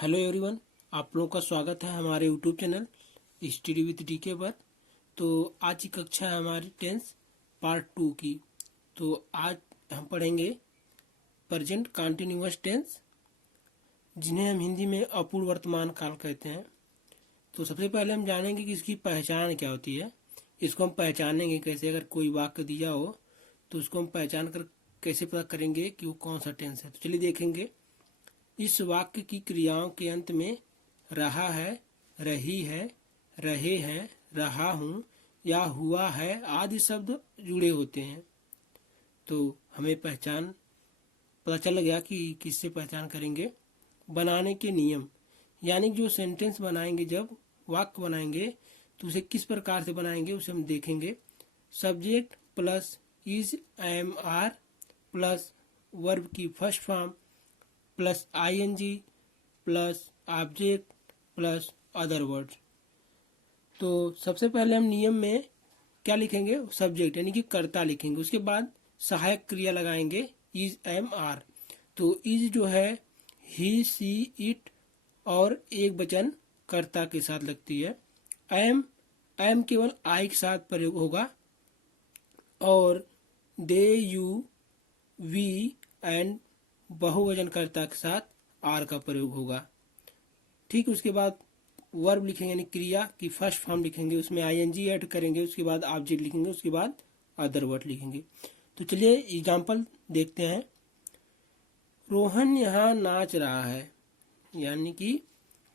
Hello everyone, आप लोगों का स्वागत है हमारे YouTube channel study with DK पर। तो आज की कक्षा है हमारी टेंस पार्ट 2 की। तो आज हम पढ़ेंगे प्रेजेंट कंटिन्यूअस टेंस, जिन्हें हम हिंदी में अपूर्ण वर्तमान काल कहते हैं। तो सबसे पहले हम जानेंगे कि इसकी पहचान क्या होती है। इसको हम पहचानेंगे कैसे। अगर कोई वाक्य दिया हो तो उसको हम पहचान कर कैसे पता करेंगे कि वो कौन सा टेंस है। तो चलिए देखेंगे। इस वाक्य की क्रियाओं के अंत में रहा है, रही है, रहे हैं, रहा हूं या हुआ है आदि शब्द जुड़े होते हैं। तो हमें पहचान पता चल गया कि किससे पहचान करेंगे। बनाने के नियम, यानी जो सेंटेंस बनाएंगे, जब वाक्य बनाएंगे तो उसे किस प्रकार से बनाएंगे उसे हम देखेंगे। Subject plus is, am, are plus verb की first form plus ING plus object plus other words. तो सबसे पहले हम नियम में क्या लिखेंगे, सब्जेक्ट यानी कि कर्ता लिखेंगे। उसके बाद सहायक क्रिया लगाएंगे इज, एम, आर। तो इज जो है ही, सी, इट और एक वचन कर्ता के साथ लगती है। एम, एम केवल आई के साथ प्रयोग होगा और दे, यू, वी एंड बहुवचन कर्ता के साथ आर का प्रयोग होगा। ठीक, उसके बाद वर्ब लिखेंगे यानी क्रिया की फर्स्ट फॉर्म लिखेंगे, उसमें आईएनजी ऐड करेंगे, उसके बाद ऑब्जेक्ट लिखेंगे, उसके बाद अदर वर्ड लिखेंगे। तो चलिए एग्जांपल देखते हैं। रोहन यहाँ नाच रहा है, यानी कि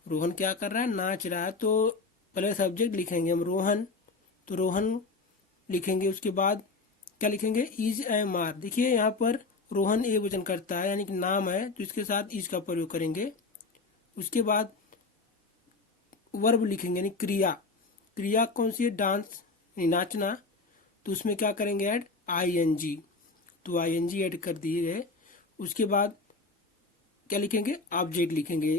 रोहन क्या कर रहा है, नाच रहा है। तो पहले सब्जेक्ट लिखेंगे हम रोहन, तो रोहन लिखेंगे। उसके बाद क्या लिखेंगे, इज, एम, आर। देखिए यहाँ पर रोहन एक वचन करता है यानी कि नाम है, तो इसके साथ इज का प्रयोग करेंगे। उसके बाद वर्ब लिखेंगे यानी क्रिया। क्रिया कौन सी है, डांस, नाचना। तो उसमें क्या करेंगे, ऐड आईएनजी। तो आईएनजी ऐड कर दिए गए। उसके बाद क्या लिखेंगे, ऑब्जेक्ट लिखेंगे,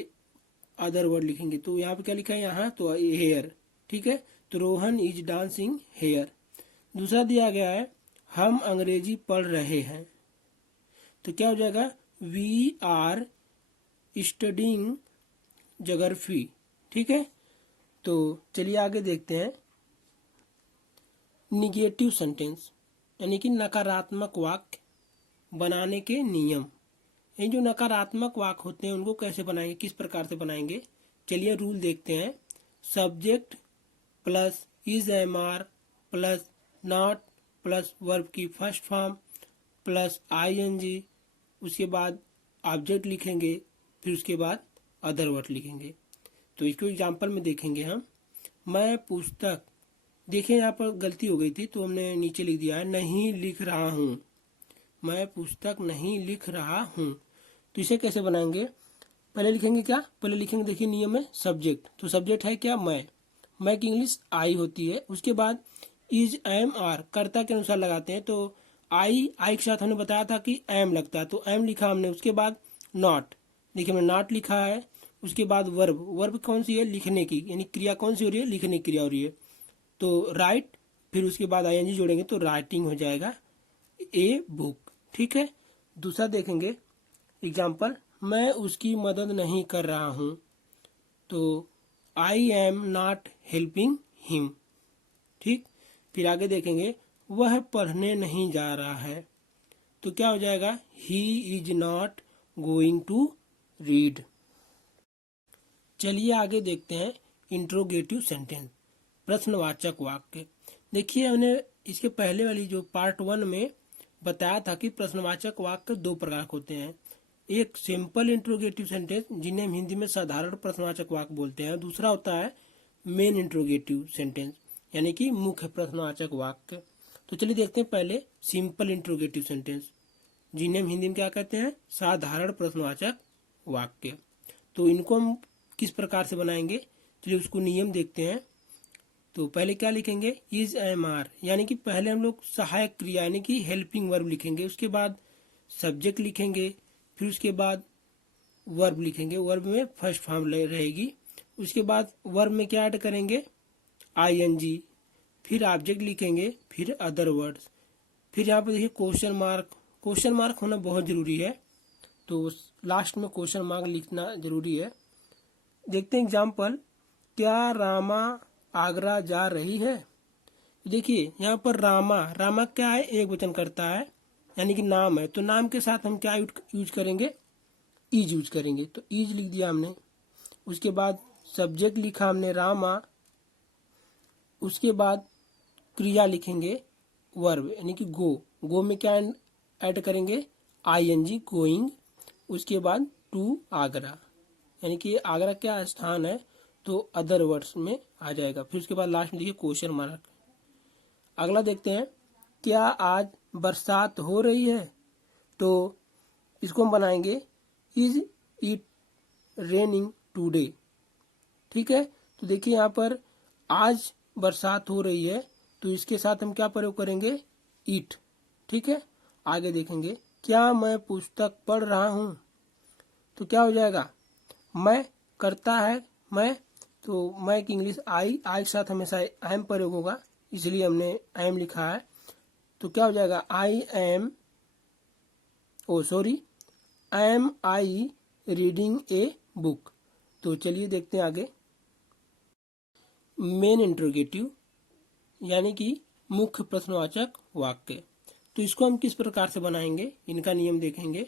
अदर वर्ड लिखेंगे। तो यहाँ पे क्या लिखा है, यहाँ तो हेयर। ठीक है, तो रोहन इज डांसिंग हेयर। दूसरा दिया गया है हम अंग्रेजी पढ़ रहे हैं, तो क्या हो जाएगा, वी आर स्टडिंग ज्योग्राफी। ठीक है, तो चलिए आगे देखते हैं। निगेटिव सेंटेंस यानी कि नकारात्मक वाक्य बनाने के नियम। ये जो नकारात्मक वाक्य होते हैं उनको कैसे बनाएंगे, किस प्रकार से बनाएंगे, चलिए रूल देखते हैं। Subject plus is, am, are plus not plus verb की फर्स्ट फॉर्म प्लस आईएनजी, उसके बाद ऑब्जेक्ट लिखेंगे, फिर उसके बाद अदर वर्ड लिखेंगे। तो इसको एग्जांपल में देखेंगे हम। मैं पुस्तक, देखिए यहाँ पर गलती हो गई थी तो हमने नीचे लिख दिया है नहीं लिख रहा हूँ। मैं पुस्तक नहीं लिख रहा हूँ। तो इसे कैसे बनाएंगे, पहले लिखेंगे क्या, पहले लिखेंगे, देखिए नियम है सब्जेक्ट। तो सब्जेक्ट है क्या, मैं की इंग्लिश आई होती है। उसके बाद इज, एम, आर कर्ता के अनुसार लगाते हैं। तो आई के साथ हमने बताया था कि एम लगता है, तो एम लिखा हमने। उसके बाद नॉट, देखिए हमने नॉट लिखा है। उसके बाद वर्ब कौन सी है, लिखने की, यानी क्रिया कौन सी हो रही है, लिखने की क्रिया हो रही है। तो राइट, फिर उसके बाद आईएनजी जोड़ेंगे तो राइटिंग हो जाएगा, ए बुक। ठीक है, दूसरा देखेंगे एग्जाम्पल। मैं उसकी मदद नहीं कर रहा हूं, तो I am not helping him. ठीक, फिर आगे देखेंगे वह पढ़ने नहीं जा रहा है, तो क्या हो जाएगा, he is not going to read. चलिए आगे देखते हैं इंट्रोगेटिव सेंटेंस, प्रश्नवाचक वाक्य। देखिए हमने इसके पहले वाली जो पार्ट 1 में बताया था कि प्रश्नवाचक वाक्य दो प्रकार के होते हैं। एक सिंपल इंट्रोगेटिव सेंटेंस, जिन्हें हम हिंदी में साधारण प्रश्नवाचक वाक्य बोलते हैं। दूसरा होता है मेन इंट्रोगेटिव सेंटेंस, यानी कि मुख्य प्रश्नवाचक वाक्य। तो चलिए देखते हैं पहले सिंपल इंट्रोगेटिव सेंटेंस, जिन्हें हम हिंदी में क्या कहते हैं, साधारण प्रश्नवाचक वाक्य। तो इनको हम किस प्रकार से बनाएंगे, चलिए उसको नियम देखते हैं। तो पहले क्या लिखेंगे, इज, एम, आर, यानी कि पहले हम लोग सहायक क्रिया यानी कि हेल्पिंग वर्ब लिखेंगे। उसके बाद सब्जेक्ट लिखेंगे, फिर उसके बाद वर्ब लिखेंगे, वर्ब में फर्स्ट फॉर्म रहेगी। उसके बाद वर्ब में क्या ऐड करेंगे, आईएनजी, फिर ऑब्जेक्ट लिखेंगे, फिर अदर वर्ड्स। फिर यहाँ पे देखिए क्वेश्चन मार्क होना बहुत जरूरी है, तो लास्ट में क्वेश्चन मार्क लिखना जरूरी है। देखते हैं एग्जाम्पल, क्या रामा आगरा जा रही है। देखिए यहाँ पर रामा, रामा क्या है, एक वचन करता है यानी कि नाम है, तो नाम के साथ हम क्या यूज करेंगे, इज यूज करेंगे। तो इज लिख दिया हमने। उसके बाद सब्जेक्ट लिखा हमने रामा। उसके बाद क्रिया लिखेंगे वर्ब यानी कि गो। गो में क्या ऐड करेंगे, आईएनजी, गोइंग। उसके बाद टू आगरा, यानी कि आगरा क्या स्थान है, तो अदर वर्ड्स में आ जाएगा। फिर उसके बाद लास्ट में देखिए क्वेश्चन मार्क। अगला देखते हैं, क्या आज बरसात हो रही है, तो इसको हम बनाएंगे इज इट रेनिंग टूडे। ठीक है, तो देखिए यहाँ पर आज बरसात हो रही है, तो इसके साथ हम क्या प्रयोग करेंगे, इट। ठीक है, आगे देखेंगे, क्या मैं पुस्तक पढ़ रहा हूं, तो क्या हो जाएगा, मैं करता है मैं, तो मैं की इंग्लिश आई के साथ हमेशा एम प्रयोग होगा, इसलिए हमने एम लिखा है। तो क्या हो जाएगा, am I reading a book. तो चलिए देखते हैं आगे। मेन इंट्रोगेटिव यानी कि मुख्य प्रश्नवाचक वाक्य, तो इसको हम किस प्रकार से बनाएंगे, इनका नियम देखेंगे।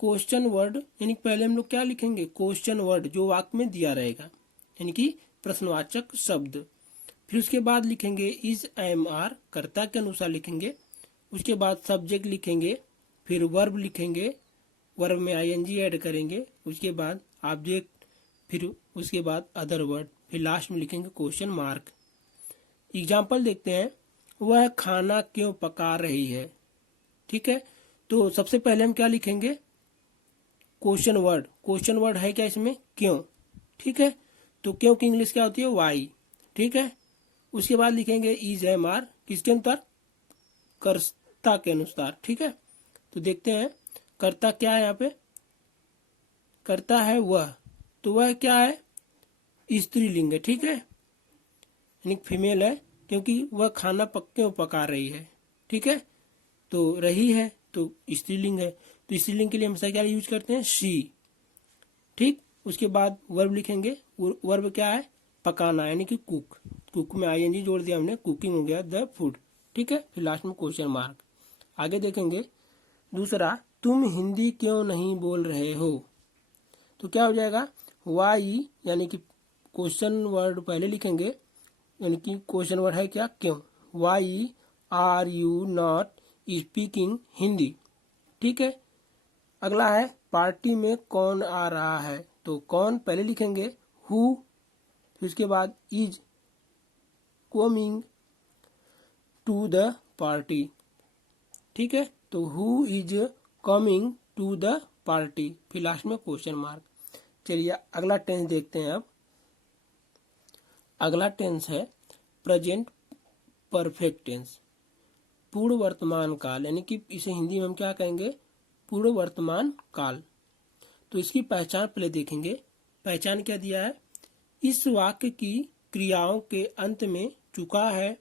क्वेश्चन वर्ड यानी पहले हम लोग क्या लिखेंगे, क्वेश्चन वर्ड जो वाक्य में दिया रहेगा यानी कि प्रश्नवाचक शब्द। फिर उसके बाद लिखेंगे इज, एम, आर, कर्ता के अनुसार लिखेंगे। उसके बाद सब्जेक्ट लिखेंगे, फिर वर्ब लिखेंगे, वर्ब में आईएनजी ऐड करेंगे। उसके बाद ऑब्जेक्ट, फिर उसके बाद अदर वर्ड, फिर लास्ट में लिखेंगे क्वेश्चन मार्क। एग्जाम्पल देखते हैं, वह खाना क्यों पका रही है। ठीक है, तो सबसे पहले हम क्या लिखेंगे, क्वेश्चन वर्ड। क्वेश्चन वर्ड है क्या इसमें, क्यों। ठीक है, तो क्यों की इंग्लिश क्या होती है, वाई। ठीक है, उसके बाद लिखेंगे इज, एम, आर, किसके अनुसार, कर्ता के अनुसार। ठीक है, तो देखते हैं कर्ता क्या है, यहाँ पे कर्ता है वह, तो वह क्या है, स्त्रीलिंग है। ठीक है, यानी फीमेल है, क्योंकि वह खाना क्यों पका रही है। ठीक है, तो रही है तो स्त्रीलिंग है, तो स्त्रीलिंग के लिए हम क्या यूज करते हैं, शी। ठीक, उसके बाद वर्ब लिखेंगे, वर्ब क्या है, पकाना यानी कि कुक। कुक में आईएनजी जोड़ दिया हमने, कुकिंग हो गया द फूड। ठीक है, फिर लास्ट में क्वेश्चन मार्क। आगे देखेंगे दूसरा, तुम हिंदी क्यों नहीं बोल रहे हो, तो क्या हो जाएगा, वाई यानी कि क्वेश्चन वर्ड पहले लिखेंगे, यानी कि क्वेश्चन वर्ड है क्या, क्यों। Why are you not speaking Hindi. ठीक है, अगला है पार्टी में कौन आ रहा है, तो कौन पहले लिखेंगे, हु, फिर उसके बाद is coming to the party. ठीक है, तो who is coming to the party, फिर लास्ट में क्वेश्चन मार्क। चलिए अगला टेंस देखते हैं। अब अगला टेंस है प्रेजेंट परफेक्ट टेंस, पूर्ण वर्तमान काल, यानी कि इसे हिंदी में हम क्या कहेंगे, पूर्ण वर्तमान काल। तो इसकी पहचान पहले देखेंगे। पहचान क्या दिया है, इस वाक्य की क्रियाओं के अंत में चुका है,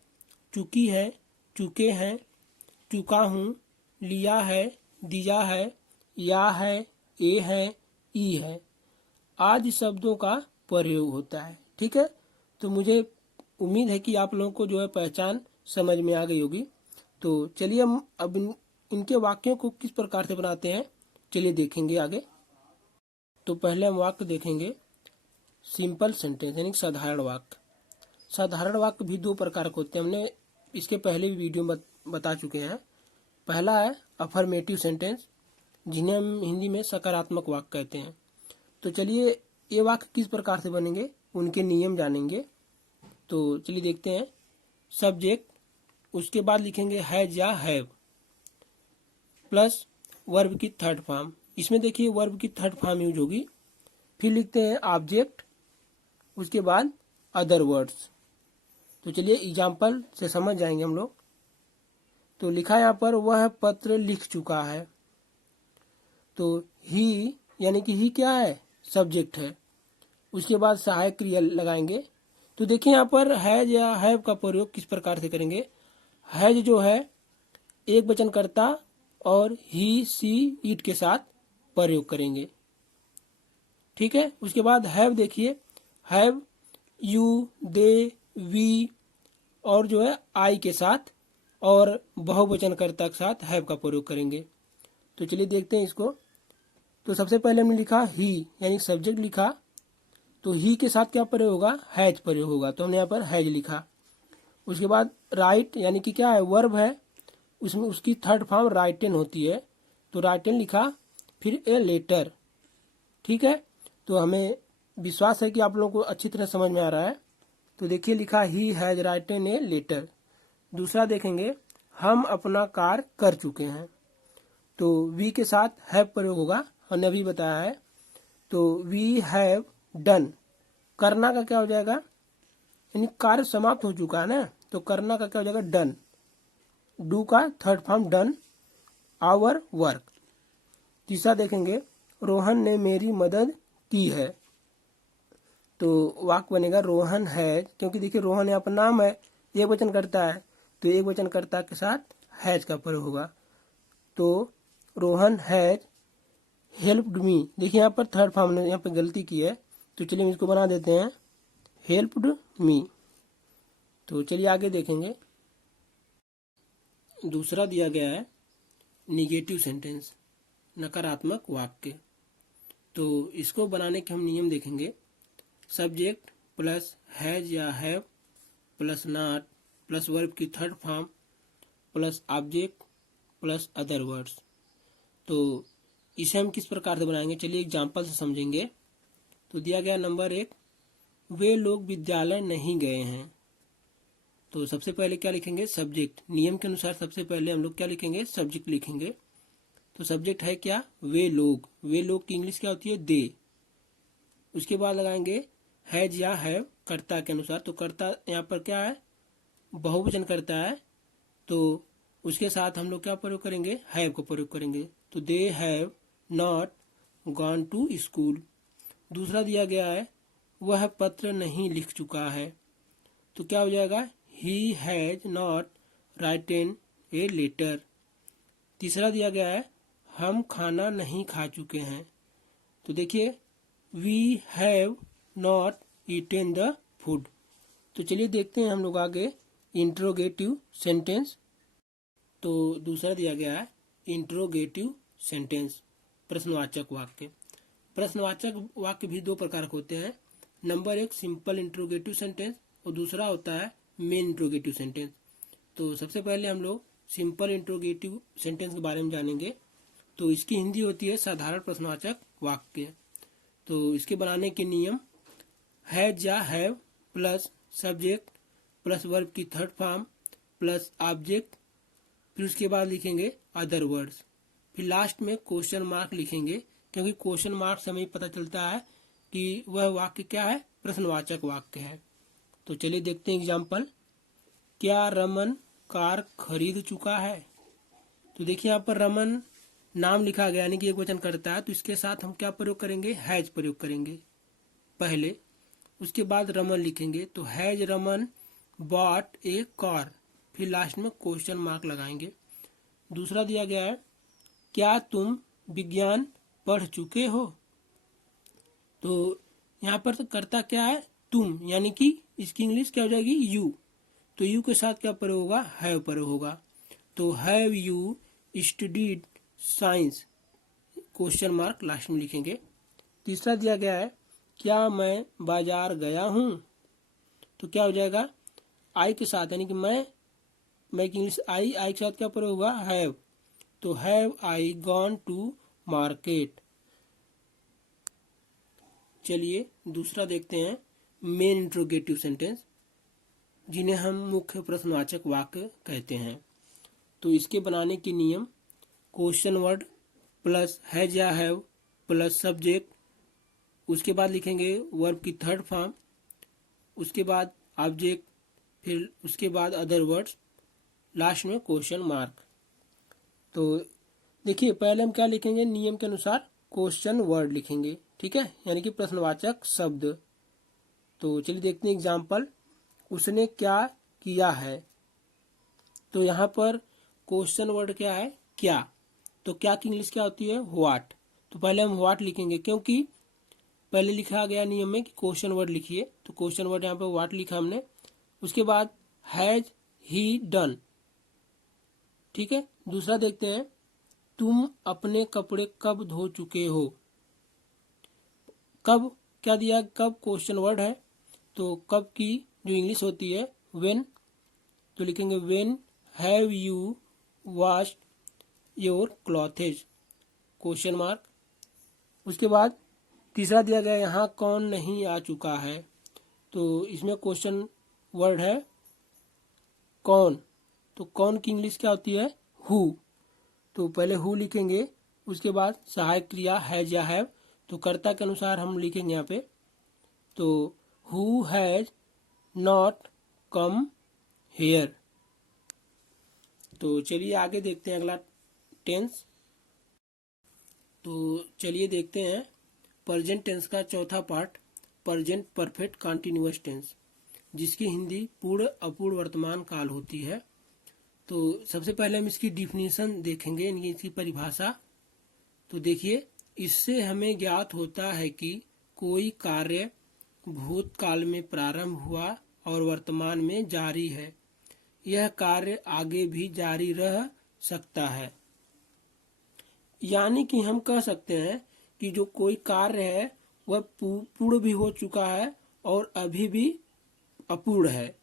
चुकी है, चुके हैं, चुका हूँ, लिया है, दिया है, या है, ए है, ई है आदि शब्दों का प्रयोग होता है। ठीक है, तो मुझे उम्मीद है कि आप लोगों को जो है पहचान समझ में आ गई होगी। तो चलिए हम अब इनके वाक्यों को किस प्रकार से बनाते हैं, चलिए देखेंगे आगे। तो पहले हम वाक्य देखेंगे सिंपल सेंटेंस यानी साधारण वाक्य। साधारण वाक्य भी दो प्रकार के होते हैं, हमने इसके पहले भी वीडियो में बता चुके हैं। पहला है अफर्मेटिव सेंटेंस, जिन्हें हम हिंदी में सकारात्मक वाक्य कहते हैं। तो चलिए ये वाक्य किस प्रकार से बनेंगे, उनके नियम जानेंगे। तो चलिए देखते हैं। सब्जेक्ट, उसके बाद लिखेंगे हैज या हैव, प्लस वर्ब की थर्ड फॉर्म। इसमें देखिए वर्ब की थर्ड फॉर्म यूज होगी। फिर लिखते हैं ऑब्जेक्ट, उसके बाद अदर वर्ड्स। तो चलिए एग्जाम्पल से समझ जाएंगे हम लोग। तो लिखा यहाँ पर, वह पत्र लिख चुका है। तो ही यानी कि ही क्या है, सब्जेक्ट है। उसके बाद सहायक क्रिया लगाएंगे। तो देखिए यहाँ पर हैज या हैव का प्रयोग किस प्रकार से करेंगे। हैज जो है एक वचन कर्ता और ही, सी, इट के साथ प्रयोग करेंगे। ठीक है, उसके बाद हैव देखिए हैव, यू, दे, वी और जो है आई के साथ और बहुवचनकर्ता के साथ हैव का प्रयोग करेंगे। तो चलिए देखते हैं इसको। तो सबसे पहले हमने लिखा ही यानी सब्जेक्ट लिखा, तो ही के साथ क्या प्रयोग होगा, हैज प्रयोग होगा, तो हमने यहाँ पर हैज लिखा। उसके बाद राइट यानी कि क्या है, वर्ब है, उसमें उसकी थर्ड फॉर्म राइटन होती है, तो राइटन लिखा, फिर ए लेटर। ठीक है, तो हमें विश्वास है कि आप लोगों को अच्छी तरह समझ में आ रहा है। तो देखिए लिखा he has written a letter. दूसरा देखेंगे, हम अपना कार्य कर चुके हैं, तो वी के साथ हैव प्रयोग होगा, हमने अभी बताया है। तो वी हैव डन, करना का क्या हो जाएगा, यानी कार्य समाप्त हो चुका है ना, तो करना का क्या हो जाएगा, डन। डू का third form done, our work. तीसरा देखेंगे, रोहन ने मेरी मदद की है, तो वाक्य बनेगा रोहन है, क्योंकि देखिए रोहन यहाँ पर नाम है, एक वचन करता है, तो एक वचन कर्ता के साथ हैज का प्रयोग होगा। तो रोहन हैज हेल्प्ड मी, देखिए यहाँ पर थर्ड फॉर्म ने यहाँ पर गलती की है, तो चलिए हम इसको बना देते हैं हेल्प्ड मी। तो चलिए आगे देखेंगे। दूसरा दिया गया है निगेटिव सेंटेंस, नकारात्मक वाक्य। तो इसको बनाने के हम नियम देखेंगे। सब्जेक्ट प्लस हैज या have plus not plus verb की third form plus object plus other words. तो इसे हम किस प्रकार से बनाएंगे, चलिए एग्जाम्पल से समझेंगे। तो दिया गया नंबर 1, वे लोग विद्यालय नहीं गए हैं। तो सबसे पहले क्या लिखेंगे, सब्जेक्ट। नियम के अनुसार सबसे पहले हम लोग क्या लिखेंगे, सब्जेक्ट लिखेंगे। तो सब्जेक्ट है क्या, वे लोग। वे लोग की इंग्लिश क्या होती है, दे। उसके बाद लगाएंगे हैज या हैव कर्ता के अनुसार, तो कर्ता यहाँ पर क्या है, बहुवचन करता है, तो उसके साथ हम लोग क्या प्रयोग करेंगे, हैव का प्रयोग करेंगे। तो they have not gone to school. दूसरा दिया गया है, वह पत्र नहीं लिख चुका है, तो क्या हो जाएगा, he has not written a letter. तीसरा दिया गया है, हम खाना नहीं खा चुके हैं, तो देखिए we have not eaten the food. तो चलिए देखते हैं हम लोग आगे इंट्रोगेटिव सेंटेंस। तो दूसरा दिया गया है इंट्रोगेटिव सेंटेंस, प्रश्नवाचक वाक्य। प्रश्नवाचक वाक्य भी दो प्रकार के होते हैं। नंबर 1 सिंपल इंट्रोगेटिव सेंटेंस और दूसरा होता है मेन इंट्रोगेटिव सेंटेंस। तो सबसे पहले हम लोग सिंपल इंट्रोगेटिव सेंटेंस के बारे में जानेंगे। तो इसकी हिंदी होती है साधारण प्रश्नवाचक वाक्य। तो इसके बनाने के नियम, हैज या have plus subject plus verb की थर्ड फॉर्म प्लस ऑब्जेक्ट, फिर उसके बाद लिखेंगे अदर वर्ड्स, फिर लास्ट में क्वेश्चन मार्क लिखेंगे, क्योंकि क्वेश्चन मार्क से हमें पता चलता है कि वह वाक्य क्या है, प्रश्नवाचक वाक्य है। तो चलिए देखते हैं एग्जाम्पल। क्या रमन कार खरीद चुका है, तो देखिए यहाँ पर रमन नाम लिखा गया यानी कि एक वचन करता है, तो इसके साथ हम क्या प्रयोग करेंगे, हैज प्रयोग करेंगे पहले। उसके बाद रमन लिखेंगे, तो has Raman bot A car, फिर लास्ट में क्वेश्चन मार्क लगाएंगे। दूसरा दिया गया है, क्या तुम विज्ञान पढ़ चुके हो, तो यहाँ पर तो करता क्या है, तुम, यानी कि इसकी इंग्लिश क्या हो जाएगी, यू। तो यू के साथ क्या प्रयोग होगा, हैव प्रयोग होगा। तो have you studied science, question mark last में लिखेंगे। तीसरा दिया गया है, क्या मैं बाजार गया हूँ, तो क्या हो जाएगा, आई के साथ, यानी कि मैं की इंग्लिश आई के साथ क्या प्रयोग होगा, हैव। तो have I gone to market. चलिए दूसरा देखते हैं मेन इंट्रोगेटिव सेंटेंस, जिन्हें हम मुख्य प्रश्नवाचक वाक्य कहते हैं। तो इसके बनाने के नियम, क्वेश्चन वर्ड प्लस हैज या हैव प्लस सब्जेक्ट, उसके बाद लिखेंगे वर्ब की थर्ड फॉर्म, उसके बाद ऑब्जेक्ट, फिर उसके बाद अदर वर्ड्स, लास्ट में क्वेश्चन मार्क। तो देखिए पहले हम क्या लिखेंगे, नियम के अनुसार क्वेश्चन वर्ड लिखेंगे, ठीक है, यानी कि प्रश्नवाचक शब्द। तो चलिए देखते हैं एग्जाम्पल। उसने क्या किया है, तो यहाँ पर क्वेश्चन वर्ड क्या है, क्या। तो क्या की इंग्लिश क्या होती है, व्हाट। तो पहले हम व्हाट लिखेंगे, क्योंकि पहले लिखा गया नियम में कि क्वेश्चन वर्ड लिखिए, तो क्वेश्चन वर्ड यहाँ पे व्हाट लिखा हमने। उसके बाद हैज ही डन, ठीक है। दूसरा देखते हैं, तुम अपने कपड़े कब धो चुके हो। कब क्या दिया, कब क्वेश्चन वर्ड है, तो कब की जो इंग्लिश होती है व्हेन, तो लिखेंगे when have you washed your clothes, question mark. उसके बाद तीसरा दिया गया यहाँ कौन नहीं आ चुका है, तो इसमें क्वेश्चन वर्ड है कौन, तो कौन की इंग्लिश क्या होती है हु, तो पहले हु लिखेंगे। उसके बाद सहायक क्रिया हैज या हैव, तो कर्ता के अनुसार हम लिखेंगे यहाँ पे, तो who has not come here. तो चलिए आगे देखते हैं अगला टेंस। तो चलिए देखते हैं प्रेजेंट टेंस का चौथा पार्ट, प्रेजेंट परफेक्ट कंटिन्यूअस टेंस, जिसकी हिंदी पूर्ण अपूर्ण वर्तमान काल होती है। तो सबसे पहले हम इसकी डिफिनीशन देखेंगे, इसकी परिभाषा। तो देखिए, इससे हमें ज्ञात होता है कि कोई कार्य भूतकाल में प्रारंभ हुआ और वर्तमान में जारी है, यह कार्य आगे भी जारी रह सकता है। यानी कि हम कह सकते हैं कि जो कोई कार्य है वह पूर्ण भी हो चुका है और अभी भी अपूर्ण है,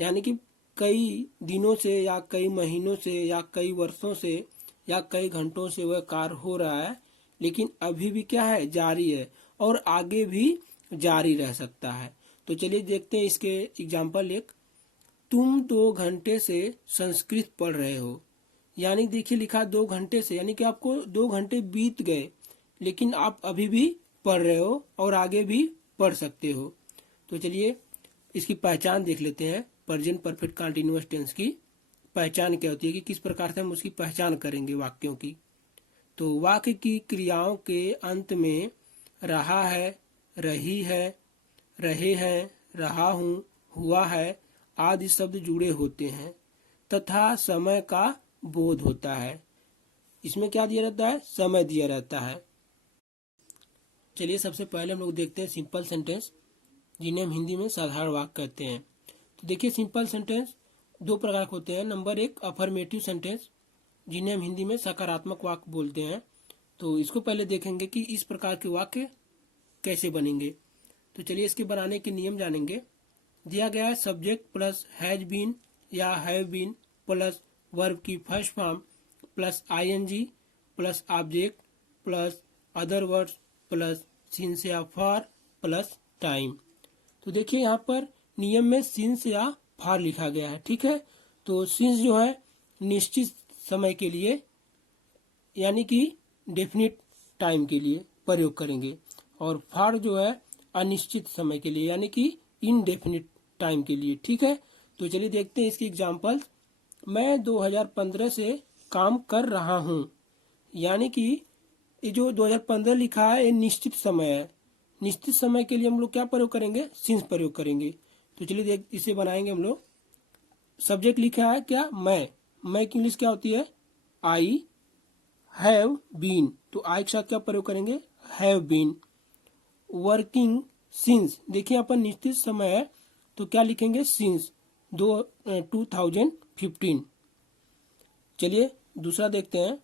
यानी कि कई दिनों से या कई महीनों से या कई वर्षों से या कई घंटों से वह कार्य हो रहा है, लेकिन अभी भी क्या है, जारी है और आगे भी जारी रह सकता है। तो चलिए देखते हैं इसके एग्जाम्पल एक, तुम 2 घंटे से संस्कृत पढ़ रहे हो। यानी देखिए लिखा 2 घंटे से, यानी कि आपको 2 घंटे बीत गए लेकिन आप अभी भी पढ़ रहे हो और आगे भी पढ़ सकते हो। तो चलिए इसकी पहचान देख लेते हैं, प्रेजेंट परफेक्ट कंटिन्यूअस टेंस की पहचान क्या होती है, कि किस प्रकार से हम उसकी पहचान करेंगे वाक्यों की। तो वाक्य की क्रियाओं के अंत में रहा है, रही है, रहे हैं, रहा हूँ, हुआ है आदि शब्द जुड़े होते हैं तथा समय का बोध होता है। इसमें क्या दिया रहता है, समय दिया रहता है। चलिए सबसे पहले हम लोग देखते हैं सिंपल सेंटेंस, जिन्हें हम हिंदी में साधारण वाक्य कहते हैं। तो देखिए सिंपल सेंटेंस 2 प्रकार के होते हैं। नंबर 1 अफर्मेटिव सेंटेंस, जिन्हें हम हिंदी में सकारात्मक वाक्य बोलते हैं। तो इसको पहले देखेंगे कि इस प्रकार के वाक्य कैसे बनेंगे। तो चलिए इसके बनाने के नियम जानेंगे। दिया गया है सब्जेक्ट प्लस हैज बीन या हैव बीन प्लस वर्ब की first form plus ING plus object plus other words plus since या फॉर प्लस टाइम। तो देखिए यहाँ पर नियम में सिंस या फॉर लिखा गया है, ठीक है। तो सिंस जो है निश्चित समय के लिए, यानी कि डेफिनिट टाइम के लिए प्रयोग करेंगे, और फॉर जो है अनिश्चित समय के लिए, यानी कि इनडेफिनिट टाइम के लिए, ठीक है। तो चलिए देखते हैं इसकी एग्जांपल। मैं 2015 से काम कर रहा हूँ, यानी कि ये जो 2015 लिखा है ये निश्चित समय है। निश्चित समय के लिए हम लोग क्या प्रयोग करेंगे, सिंस प्रयोग करेंगे। तो चलिए देख इसे बनाएंगे हम लोग। सब्जेक्ट लिखा है क्या, मैं की इंग्लिश क्या होती है, आई हैव बीन, तो आई के साथ क्या प्रयोग करेंगे, हैव बीन। वर्किंग सिंस, देखिए यहाँ पर निश्चित समय है तो क्या लिखेंगे, सिंस 2015। चलिए दूसरा देखते हैं,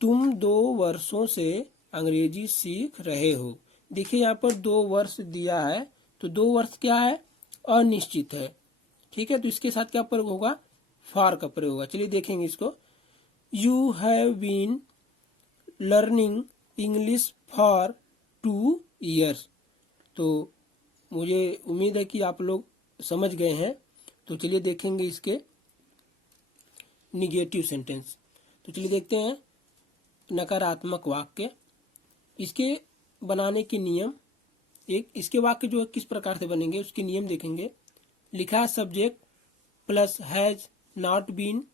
तुम 2 वर्षों से अंग्रेजी सीख रहे हो। देखिए यहाँ पर 2 वर्ष दिया है, तो 2 वर्ष क्या है, अनिश्चित है, ठीक है। तो इसके साथ क्या प्रयोग होगा, फॉर का प्रयोग होगा। चलिए देखेंगे इसको। You have been learning English for 2 years. तो मुझे उम्मीद है कि आप लोग समझ गए हैं। तो चलिए देखेंगे इसके निगेटिव सेंटेंस। तो चलिए देखते हैं नकारात्मक वाक्य, इसके बनाने के नियम। एक इसके वाक्य जो है किस प्रकार से बनेंगे उसके नियम देखेंगे। लिखा subject plus has not been,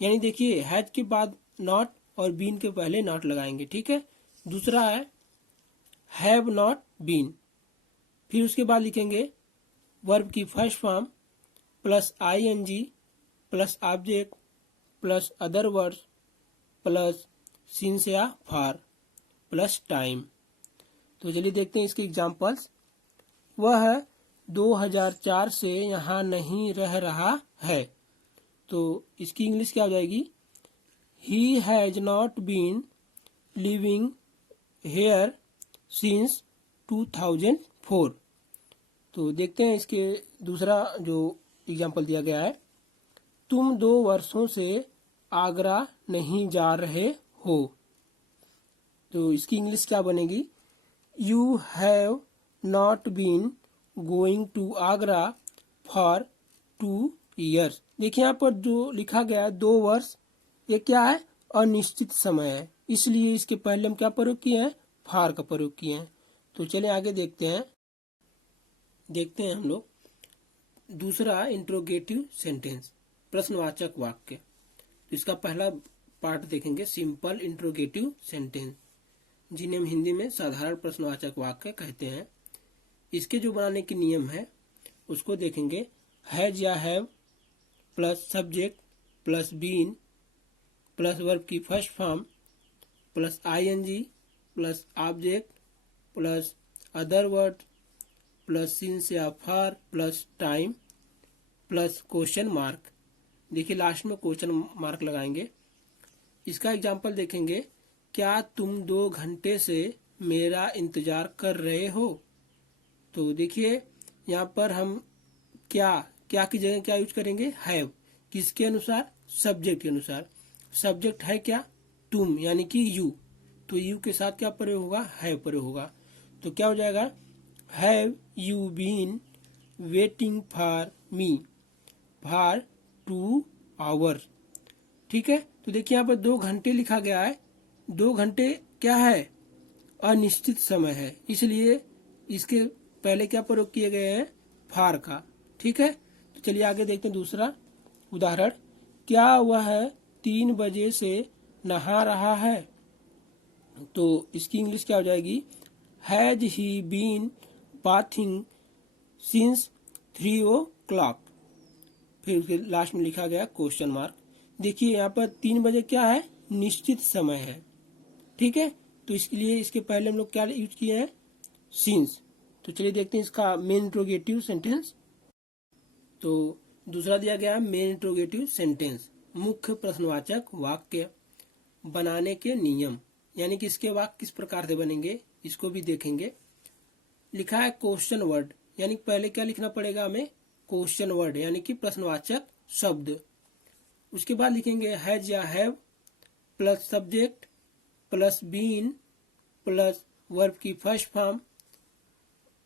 यानी देखिए हैज के बाद नॉट और बीन के पहले नॉट लगाएंगे, ठीक है। दूसरा है हैव नॉट बीन, फिर उसके बाद लिखेंगे वर्ब की first form plus ING plus object plus other words plus since या फॉर प्लस टाइम। तो चलिए देखते हैं इसके एग्जाम्पल्स। वह 2004 से यहाँ नहीं रह रहा है। तो इसकी इंग्लिश क्या हो जाएगी? He has not been living here since 2004। तो देखते हैं इसके दूसरा जो एग्जाम्पल दिया गया है। तुम 2 वर्षों से आगरा नहीं जा रहे हो। तो इसकी इंग्लिश क्या बनेगी? You have not been going to Agra for 2 years। देखिए यहाँ पर जो लिखा गया है 2 वर्ष, ये क्या है? अनिश्चित समय है, इसलिए इसके पहले हम क्या प्रयोग किए हैं? फॉर का प्रयोग किए हैं। तो चलिए आगे देखते हैं हम लोग दूसरा इंट्रोगेटिव सेंटेंस, प्रश्नवाचक वाक्य। तो इसका पहला पार्ट देखेंगे, सिंपल इंट्रोगेटिव सेंटेंस, जिन्हें हम हिंदी में साधारण प्रश्नवाचक वाक्य कहते हैं। इसके जो बनाने के नियम है उसको देखेंगे। हैज या have plus subject plus been plus verb की first form plus ING plus object plus other word plus since या for plus time plus question mark. देखिए लास्ट में क्वेश्चन मार्क लगाएंगे। इसका एग्जाम्पल देखेंगे। क्या तुम 2 घंटे से मेरा इंतजार कर रहे हो? तो देखिए यहाँ पर हम क्या की जगह क्या यूज करेंगे? हैव। किसके अनुसार? सब्जेक्ट के अनुसार। सब्जेक्ट है क्या? तुम, यानी कि यू। तो यू के साथ क्या प्रयोग होगा? हैव प्रयोग होगा। तो क्या हो जाएगा? Have you been waiting for me for 2 hours। ठीक है। तो देखिए यहाँ पर 2 घंटे लिखा गया है। 2 घंटे क्या है? अनिश्चित समय है, इसलिए इसके पहले क्या प्रयोग किए गए हैं? फॉर का। ठीक है। तो चलिए आगे देखते हैं दूसरा उदाहरण। क्या वह 3 बजे से नहा रहा है? तो इसकी इंग्लिश क्या हो जाएगी? Has he been bathing since 3 o'clock। फिर उसके लास्ट में लिखा गया क्वेश्चन मार्क। देखिए यहाँ पर 3 बजे क्या है? निश्चित समय है। ठीक है। तो इसके लिए इसके पहले हम लोग क्या यूज किए हैं? सिंस। तो चलिए देखते हैं इसका मेन इंट्रोगेटिव सेंटेंस। तो दूसरा दिया गया है मेन इंट्रोगेटिव सेंटेंस, मुख्य प्रश्नवाचक वाक्य बनाने के नियम, यानी कि इसके वाक्य किस प्रकार से बनेंगे इसको भी देखेंगे। लिखा है क्वेश्चन वर्ड, यानी पहले क्या लिखना पड़ेगा हमें? क्वेश्चन वर्ड, यानी कि प्रश्नवाचक शब्द। उसके बाद लिखेंगे हैज या have plus subject plus been plus verb की first form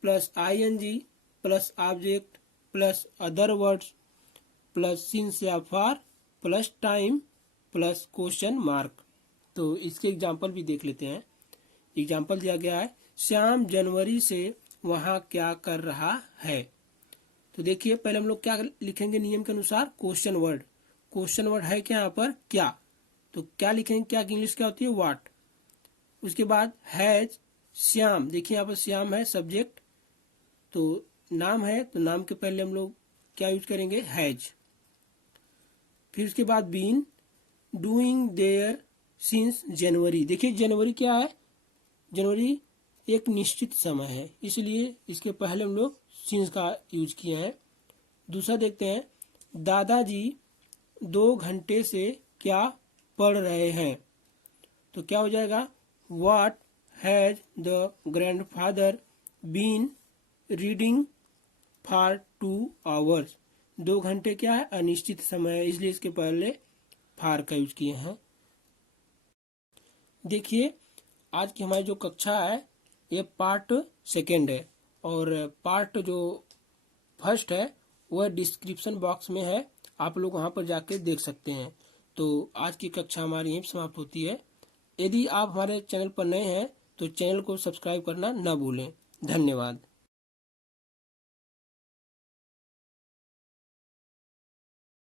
plus ING plus object plus other words plus since या for plus time plus question mark. तो इसके एग्जाम्पल भी देख लेते हैं। एग्जाम्पल दिया गया है, श्याम जनवरी से वहां क्या कर रहा है? तो देखिए पहले हम लोग क्या लिखेंगे नियम के अनुसार? Question word. क्वेश्चन वर्ड है क्या यहाँ पर? क्या। तो क्या लिखेंगे? क्या की इंग्लिश क्या होती है? व्हाट। उसके बाद हैज श्याम, देखिए यहाँ पर श्याम है सब्जेक्ट, तो नाम है, तो नाम के पहले हम लोग क्या यूज करेंगे? हैज। फिर उसके बाद been doing there since January. देखिए जनवरी क्या है? जनवरी एक निश्चित समय है, इसलिए इसके पहले हम लोग सिंस का यूज किए हैं। दूसरा देखते हैं, दादाजी 2 घंटे से क्या पढ़ रहे हैं? तो क्या हो जाएगा? What has the grandfather been reading for 2 hours। 2 घंटे क्या है? अनिश्चित समय है, इसलिए इसके पहले फॉर का यूज किए हैं। देखिए आज की हमारी जो कक्षा है ये पार्ट 2 है, और पार्ट जो फर्स्ट है वह डिस्क्रिप्शन बॉक्स में है, आप लोग वहां पर जाके देख सकते हैं। तो आज की कक्षा हमारी यहीं समाप्त होती है। यदि आप हमारे चैनल पर नए हैं तो चैनल को सब्सक्राइब करना न भूलें। धन्यवाद।